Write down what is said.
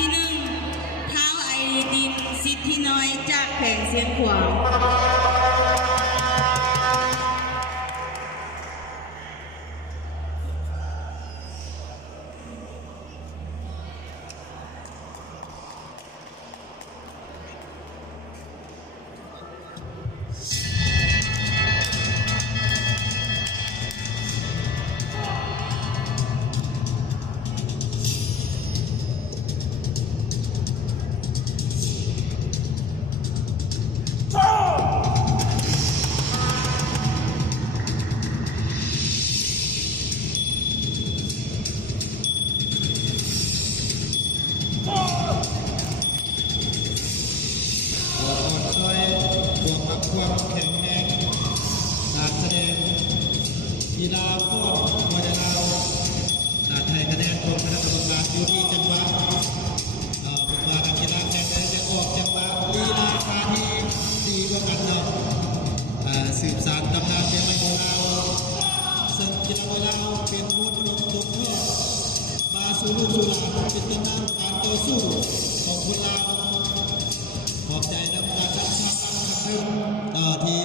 ที่หนึ่งเท้าไอดินสิทธิน้อยจากแผงเสียงขวางความแข็งแรงการแสดงกีฬาพวกมวยดาวไทยคะแนนของคณะกรรมการอยู่ที่จังหวะผมว่านักกีฬาแข่งขันจะออกจังหวะลีลาคาที่ดีกว่ากันเนาะสืบสานตำนานเกมมวยเราซึ่งกีฬามวยเราเป็นมวยลงทุนเพื่อมาสู่ลูกสู่หลานเป็นตำนานการต่อสู้ของคนลาวขอบใจนักการทักษะที่